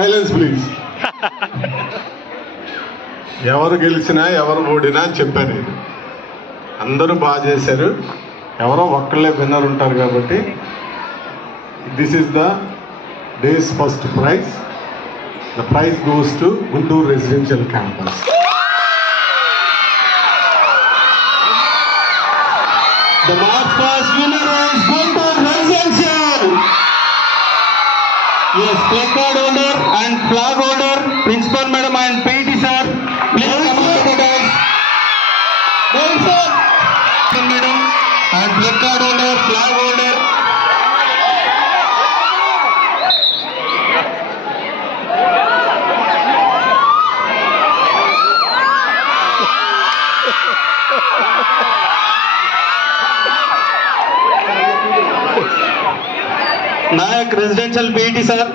Silence please. ఎవరు గెలిచినా ఎవరు ఓడినా అని చెప్పాను నేను. అందరూ బాగా చేశారు, ఎవరో ఒక్కళ్ళే విన్నర్ ఉంటారు కాబట్టి this is the days first prize. The prize goes to Guntur residential campus. The March Past winner is Guntur Residential. Yes, placard holder and flag holder, principal madam and PT sir. Please come up to the dais. Well, sir. Madam and placard holder, flag holder. Nayak Residential PT sir.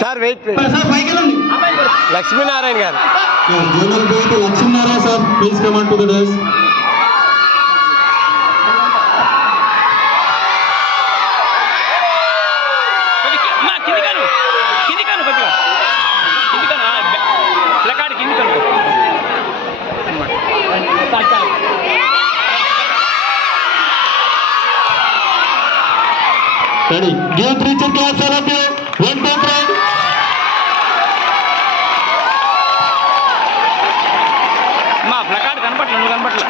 Sir wait Lakshminarayana గారు. Lakshminarayana sir, please come on to the desk. Ready? Give 3 cheer claps all of you. 1, 2, 3. మా ప్లకార్డ్ కనపట్ల, నువ్వు కనపట్ల.